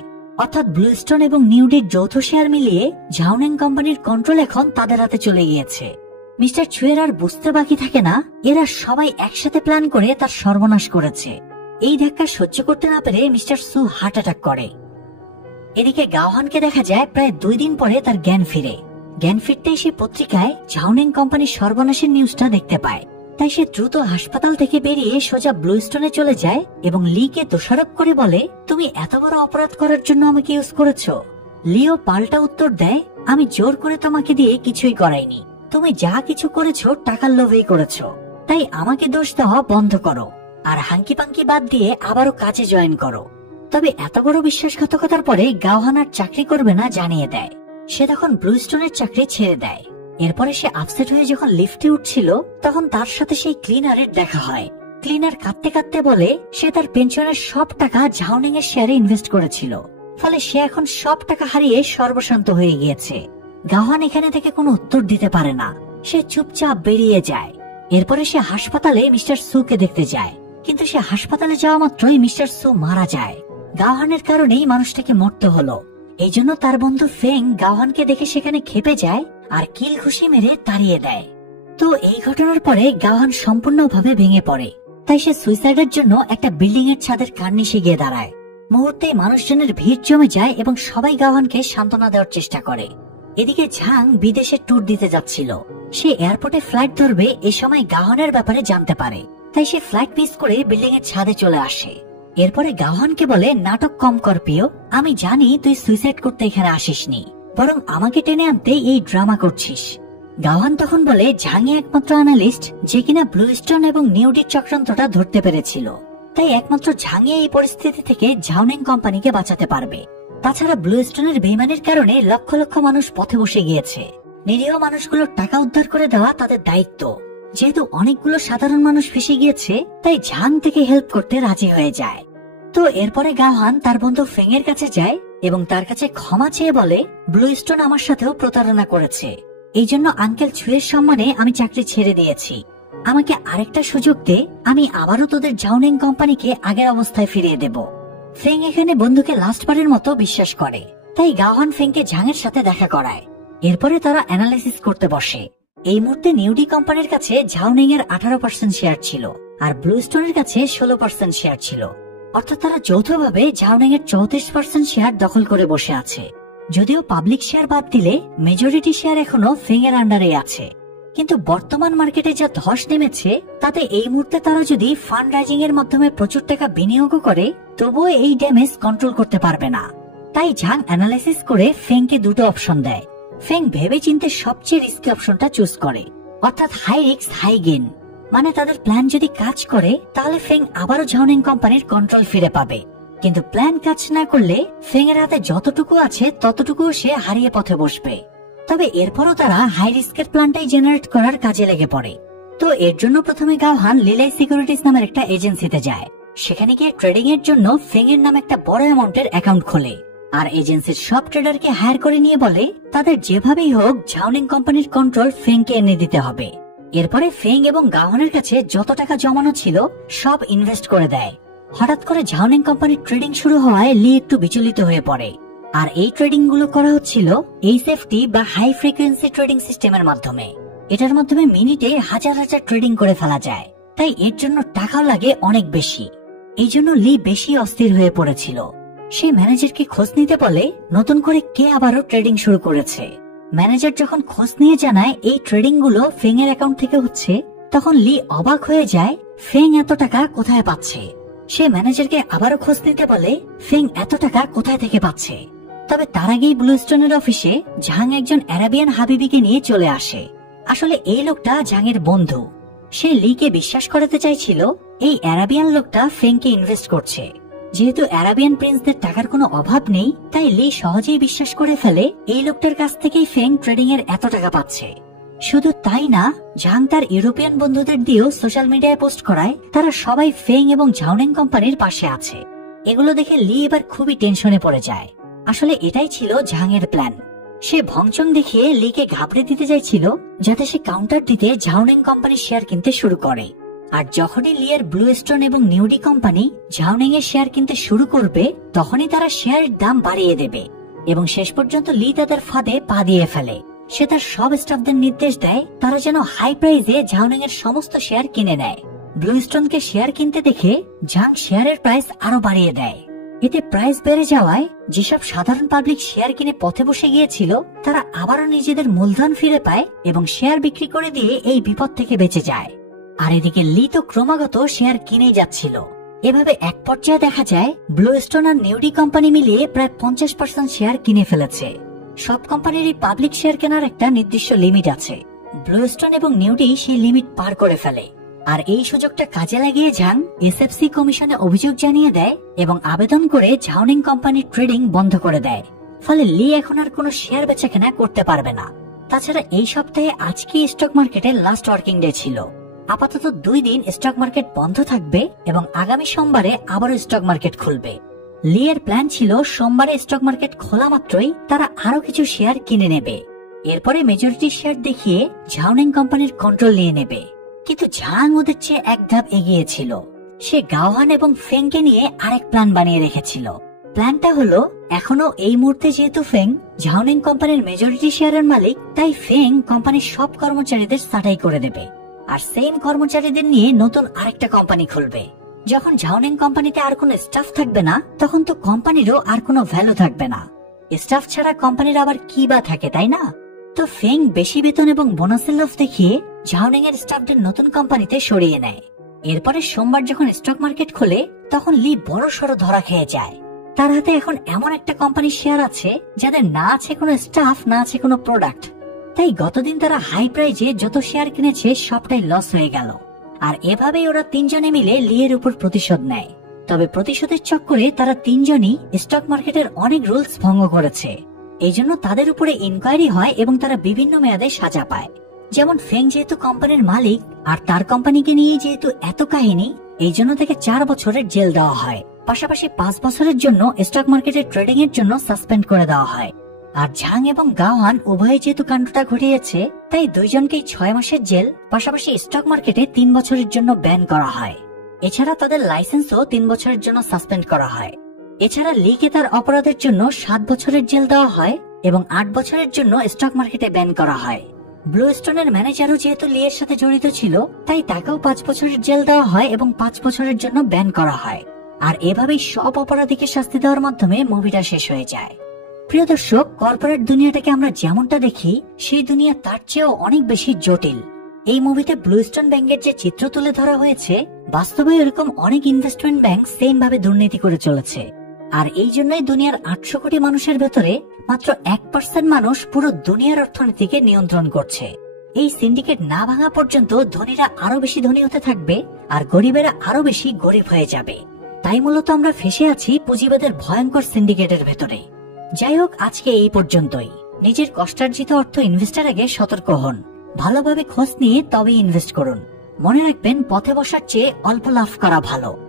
অর্থাৎ ব্লু স্টোন এবং নিউডির যৌথ শেয়ার মিলিয়ে ঝাওনিং কোম্পানির কন্ট্রোল এখন তাদের হাতে চলে গিয়েছে। মিস্টার ছুয়ের আর বুঝতে বাকি থাকে না এরা সবাই একসাথে প্ল্যান করে তার সর্বনাশ করেছে। এই ধাক্কা সহ্য করতে না পেরে মিস্টার সু হার্ট অ্যাটাক করে। এদিকে গাওহানকে দেখা যায় প্রায় 2 দিন পরে তার জ্ঞান ফিরে। জ্ঞান ফিরতেই সে পত্রিকায় ঝাওনিং কোম্পানির সর্বনাশের নিউজটা দেখতে পায়। তাই সে দ্রুত হাসপাতাল থেকে বেরিয়ে সোজা ব্লু স্টোনে চলে যায় এবং লিকে দোষারোপ করে বলে, তুমি এত বড় অপরাধ করার জন্য আমাকে ইউজ করেছ। লিও পাল্টা উত্তর দেয়, আমি জোর করে তোমাকে দিয়ে কিছুই করাইনি, তুমি যা কিছু করেছো টাকার লোভেই করেছো, তাই আমাকে দোষ দেওয়া বন্ধ করো আর হাঙ্কি পাঙ্কি বাদ দিয়ে আবারও কাজে জয়েন করো। তবে এত বড় বিশ্বাসঘাতকতার পরে গাওহান আর চাকরি করবে না জানিয়ে দেয়। সে তখন ব্লু স্টোনের চাকরি ছেড়ে দেয়। এরপরে সে আপসেট হয়ে যখন লিফটে উঠছিল তখন তার সাথে সেই ক্লিনারের দেখা হয়। ক্লিনার কাঁদতে কাঁদতে বলে সে তার পেনশনের সব টাকা ঝাওনিং এর শেয়ারে ইনভেস্ট করেছিল, ফলে সে এখন সব টাকা হারিয়ে সর্বশান্ত হয়ে গিয়েছে। গাওহান এখানে থেকে কোনো উত্তর দিতে পারে না, সে চুপচাপ বেরিয়ে যায়। এরপরে সে হাসপাতালে মিস্টার সুকে দেখতে যায়, কিন্তু সে হাসপাতালে যাওয়া মাত্রই মিস্টার সু মারা যায়। গাওহানের কারণেই মানুষটাকে মরতে হলো। এই জন্য তার বন্ধু ফেং গাওহানকে দেখে সেখানে ক্ষেপে যায় আর কিল ঘুষি মেরে তাড়িয়ে দেয়। তো এই ঘটনার পরে গাওহান সম্পূর্ণভাবে ভেঙে পড়ে। তাই সে সুইসাইডের জন্য একটা বিল্ডিং এর ছাদের কার্নিশে গিয়ে দাঁড়ায়। মুহূর্তে মানুষজনের ভিড় জমে যায় এবং সবাই গাওহানকে সান্ত্বনা দেওয়ার চেষ্টা করে। এদিকে ঝাং বিদেশে ট্যুর দিতে যাচ্ছিল। সে এয়ারপোর্টে ফ্লাইট ধরবে, এ সময় গাওহানের ব্যাপারে জানতে পারে। তাই সে ফ্লাইট মিস করে বিল্ডিং এর ছাদে চলে আসে। এরপরে গাওহানকে বলে, নাটক কম কর প্রিয়, আমি জানি তুই সুইসাইড করতে এখানে আসিসনি, বরং আমাকে টেনে আনতে এই ড্রামা করছিস। গাওহান তখন বলে ঝাংই একমাত্র অ্যানালিস্ট যে কিনা ব্লু স্টোন এবং নিউডির চক্রান্তটা ধরতে পেরেছিল, তাই একমাত্র ঝাংই এই পরিস্থিতি থেকে ঝাওনিং কোম্পানিকে বাঁচাতে পারবে। তাছাড়া ব্লু স্টোনের বেইমানির কারণে লক্ষ লক্ষ মানুষ পথে বসে গিয়েছে। নিরীহ মানুষগুলোর টাকা উদ্ধার করে দেওয়া তাদের দায়িত্ব। যেহেতু অনেকগুলো সাধারণ মানুষ ফেসে গিয়েছে, তাই ঝাং থেকে হেল্প করতে রাজি হয়ে যায়। তো এরপরে গাওহান তার বন্ধু ফেং এর কাছে যায় এবং তার কাছে ক্ষমা চেয়ে বলে, ব্লু স্টোন আমার সাথেও প্রতারণা করেছে, এই জন্য আঙ্কেল ছুয়ের সম্মানে আমি চাকরি ছেড়ে দিয়েছি। আমাকে আরেকটা সুযোগ দে, আমি আবারও তোদের ঝাওনিং কোম্পানিকে আগের অবস্থায় ফিরিয়ে দেব। ফেং এখানে বন্ধুকে লাস্টবারের মতো বিশ্বাস করে, তাই গাওহান ফেংকে ঝাংয়ের সাথে দেখা করায়। এরপরে তারা অ্যানালাইসিস করতে বসে। এই মুহূর্তে নিউডি কোম্পানির কাছে ঝাওনিং এর 18% শেয়ার ছিল আর ব্লু স্টোনের কাছে 16% শেয়ার ছিল। অর্থাৎ তারা যৌথভাবে ঝাওনিং এর 34% শেয়ার দখল করে বসে আছে। যদিও পাবলিক শেয়ার বাদ দিলে মেজরিটি শেয়ার এখনো ফেং এর আন্ডারে আছে, কিন্তু বর্তমান মার্কেটে যা ধস নেমেছে তাতে এই মুহূর্তে তারা যদি ফান্ড রাইজিং এর মাধ্যমে প্রচুর টাকা বিনিয়োগ করে তবুও এই ড্যামেজ কন্ট্রোল করতে পারবে না। তাই ঝাং অ্যানালাইসিস করে ফেংকে দুটো অপশন দেয়। ফেং ভেবে চিন্তে সবচেয়ে রিস্কি অপশনটা চুজ করে, অর্থাৎ হাই রিস্ক হাই গেইন। মানে তাদের প্ল্যান যদি কাজ করে তাহলে ফেং আবারও ঝাওনিং কোম্পানির কন্ট্রোল ফিরে পাবে, কিন্তু প্ল্যান কাজ না করলে ফেং এর হাতে যতটুকু আছে ততটুকু সে হারিয়ে পথে বসবে। তবে এরপরও তারা হাই রিস্কের প্ল্যানটাই জেনারেট করার কাজে লেগে পড়ে। তো এর জন্য প্রথমে গাওহান লিলাই সিকিউরিটিজ নামের একটা এজেন্সিতে যায়। সেখানে গিয়ে ট্রেডিং এর জন্য ফেং এর নামে একটা বড় অ্যামাউন্টের অ্যাকাউন্ট খোলে, আর এজেন্সির সব ট্রেডারকে হায়ার করে নিয়ে বলে তাদের যেভাবেই হোক ঝাওনিং কোম্পানির কন্ট্রোল ফেংকে এনে দিতে হবে। এরপরে ফেং এবং গাওহানের কাছে যত টাকা জমানো ছিল সব ইনভেস্ট করে দেয়। হঠাৎ করে ঝাওনিং কোম্পানির ট্রেডিং শুরু হওয়ায় লি একটু বিচলিত হয়ে পড়ে। আর এই ট্রেডিং গুলো করা হচ্ছিল এইচএফটি বা হাই ফ্রিকোয়েন্সি ট্রেডিং সিস্টেমের মাধ্যমে। এটার মাধ্যমে মিনিটে হাজার হাজার ট্রেডিং করে ফেলা যায়, তাই এর জন্য টাকাও লাগে অনেক বেশি। এই জন্য লি বেশি অস্থির হয়ে পড়েছিল। সে ম্যানেজারকে খোঁজ নিতে বলে নতুন করে কে আবারও ট্রেডিং শুরু করেছে। ম্যানেজার যখন খোঁজ নিয়ে জানায় এই ট্রেডিং গুলো ফেং এর অ্যাকাউন্ট থেকে হচ্ছে, তখন লি অবাক হয়ে যায় ফেং এত টাকা কোথায় পাচ্ছে। সে ম্যানেজারকে আবারও খোঁজ নিতে বলে ফেং এত টাকা কোথায় থেকে পাচ্ছে। তবে তার আগেই ব্লুস্টোনের অফিসে ঝাং একজন আরাবিয়ান হাবিবিকে নিয়ে চলে আসে। আসলে এই লোকটা ঝাংয়ের বন্ধু। সে লিকে বিশ্বাস করাতে চাইছিল এই আরাবিয়ান লোকটা ফেংকে ইনভেস্ট করছে। যেহেতু আরাবিয়ান প্রিন্সদের টাকার কোনো অভাব নেই, তাই লি সহজেই বিশ্বাস করে ফেলে এই লোকটার কাছ থেকেই ফেং ট্রেডিং এর এত টাকা পাচ্ছে। শুধু তাই না, ঝাং তার ইউরোপিয়ান বন্ধুদের দিয়েও সোশ্যাল মিডিয়ায় পোস্ট করায় তারা সবাই ফেং এবং ঝাওনিং কোম্পানির পাশে আছে। এগুলো দেখে লি এবার খুবই টেনশনে পড়ে যায়। আসলে এটাই ছিল ঝাংয়ের প্ল্যান। সে ভংচং দেখিয়ে লিকে ঘাবড়ে দিতে চাইছিল যাতে সে কাউন্টার দিতে ঝাওনিং কোম্পানির শেয়ার কিনতে শুরু করে। আর যখনই লিয়ের ব্লুস্টোন এবং নিউডি কোম্পানি ঝাওনিং এর শেয়ার কিনতে শুরু করবে তখনই তারা শেয়ারের দাম বাড়িয়ে দেবে এবং শেষ পর্যন্ত লি তাদের ফাঁদে পা দিয়ে ফেলে। সে তার সব স্টাফদের নির্দেশ দেয় তারা যেন হাই প্রাইসে ঝাওনিং এর সমস্ত শেয়ার কিনে নেয়। ব্লুস্টোনকে শেয়ার কিনতে দেখে ঝাং শেয়ারের প্রাইস আরো বাড়িয়ে দেয়। এতে প্রাইস বেড়ে যাওয়ায় যেসব সাধারণ পাবলিক শেয়ার কিনে পথে বসে গিয়েছিল তারা আবারও নিজেদের মূলধন ফিরে পায় এবং শেয়ার বিক্রি করে দিয়ে এই বিপদ থেকে বেঁচে যায়। আর এদিকে লি তো ক্রমাগত শেয়ার কিনেই যাচ্ছিল। এভাবে এক পর্যায়ে দেখা যায় ব্লুস্টোন আর নিউডি কোম্পানি মিলিয়ে প্রায় 50% শেয়ার কিনে ফেলেছে। সব কোম্পানির এই পাবলিক শেয়ার কেনার একটা নির্দিষ্ট লিমিট আছে। ব্লুস্টোন এবং নিউডি সেই লিমিট পার করে ফেলে। আর এই সুযোগটা কাজে লাগিয়ে ঝাং এসএফসি কমিশনে অভিযোগ জানিয়ে দেয় এবং আবেদন করে ঝাওনিং কোম্পানির ট্রেডিং বন্ধ করে দেয়। ফলে লি এখন আর কোনো শেয়ার বেচাকেনা করতে পারবে না। তাছাড়া এই সপ্তাহে আজকে স্টক মার্কেটে লাস্ট ওয়ার্কিং ডে ছিল। আপাতত 2 দিন স্টক মার্কেট বন্ধ থাকবে এবং আগামী সোমবারে আবারও স্টক মার্কেট খুলবে। লি এর প্ল্যান ছিল সোমবারে স্টক মার্কেট খোলা মাত্রই তারা আরো কিছু শেয়ার কিনে নেবে। এরপরে মেজরিটি শেয়ার দেখিয়ে ঝাওনিং কোম্পানির কন্ট্রোল নিয়ে নেবে। কিন্তু ঝাং ওদের চেয়ে এক ধাপ এগিয়ে ছিল। সে গাওহান এবং ফেংকে নিয়ে আরেক প্ল্যান বানিয়ে রেখেছিল। প্ল্যানটা হলো এখনো এই মুহূর্তে যেহেতু ফেং ঝাওনিং কোম্পানির মেজরিটি শেয়ারের মালিক, তাই ফেং কোম্পানির সব কর্মচারীদের ছাঁটাই করে দেবে আর সেম কর্মচারীদের নিয়ে নতুন আরেকটা কোম্পানি খুলবে। যখন ঝাওনিং কোম্পানিতে আর কোনো স্টাফ থাকবে না তখন তো কোম্পানিরও আর কোনো ভ্যালু থাকবে না। স্টাফ ছাড়া কোম্পানির আবার কি বা থাকে, তাই না? তো ফেং বেশি বেতন এবং বোনাসের লোভ দেখিয়ে ঝাওনিং এর স্টাফদের নতুন কোম্পানিতে সরিয়ে নেয়। এরপরে সোমবার যখন স্টক মার্কেট খোলে তখন লি বড় সড়ো ধরা খেয়ে যায়। তার হাতে এখন এমন একটা কোম্পানির শেয়ার আছে যাদের না আছে কোনো স্টাফ, না আছে কোনো প্রোডাক্ট। তাই গতদিন তারা হাই প্রাইজে যত শেয়ার কিনেছে সবটাই লস হয়ে গেল। আর এভাবেই ওরা 3 জনে মিলে লিয়ের উপর প্রতিশোধ নেয়। তবে প্রতিশোধের চক্করে তারা 3 জনই স্টক মার্কেটের অনেক রুলস ভঙ্গ করেছে। এই জন্য তাদের উপরে ইনকোয়ারি হয় এবং তারা বিভিন্ন মেয়াদে সাজা পায়। যেমন ফেং যেহেতু কোম্পানির মালিক আর তার কোম্পানিকে নিয়ে যেহেতু এত কাহিনী, এই জন্য তাকে 4 বছরের জেল দেওয়া হয়। পাশাপাশি 5 বছরের জন্য স্টক মার্কেটে ট্রেডিং এর জন্য সাসপেন্ড করে দেওয়া হয়। আর ঝাং এবং গাওহান উভয়ে যেহেতু কাণ্ডটা ঘটিয়েছে তাই 2 জনকেই 6 মাসের জেল, পাশাপাশি স্টক মার্কেটে 3 বছরের জন্য ব্যান করা হয়। এছাড়া তাদের লাইসেন্সও 3 বছরের জন্য সাসপেন্ড করা হয়। এছাড়া লিকে তার অপরাধের জন্য 7 বছরের জেল দেওয়া হয় এবং 8 বছরের জন্য স্টক মার্কেটে ব্যান করা হয়। ব্লুস্টোনের ম্যানেজারও যেহেতু লি এর সাথে জড়িত ছিল তাই তাকেও 5 বছরের জেল দেওয়া হয় এবং 5 বছরের জন্য ব্যান করা হয়। আর এভাবেই সব অপরাধীকে শাস্তি দেওয়ার মাধ্যমে মুভিটা শেষ হয়ে যায়। প্রিয় দর্শক, কর্পোরেট দুনিয়াটাকে আমরা যেমনটা দেখি সেই দুনিয়া তার চেয়েও অনেক বেশি জটিল। এই মুভিতে ব্লুস্টোন ব্যাংকের যে চিত্র তুলে ধরা হয়েছে, বাস্তবে এরকম অনেক ইনভেস্টমেন্ট ব্যাংক সেম ভাবে দুর্নীতি করে চলেছে। আর এই জন্যই দুনিয়ার 800 কোটি মানুষের ভেতরে মাত্র 1% মানুষ পুরো দুনিয়ার অর্থনীতিকে নিয়ন্ত্রণ করছে। এই সিন্ডিকেট না ভাঙা পর্যন্ত ধনীরা আরো বেশি ধনী হতে থাকবে আর গরিবেরা আরো বেশি গরিব হয়ে যাবে। তাই মূলত আমরা ফেসে আছি পুঁজিবাদের ভয়ঙ্কর সিন্ডিকেটের ভেতরে। যাই হোক, আজকে এই পর্যন্তই। নিজের কষ্টার্জিত অর্থ ইনভেস্টের আগে সতর্ক হন, ভালোভাবে খোঁজ নিয়ে তবেই ইনভেস্ট করুন। মনে রাখবেন, পথে বসার চেয়ে অল্প লাভ করা ভালো।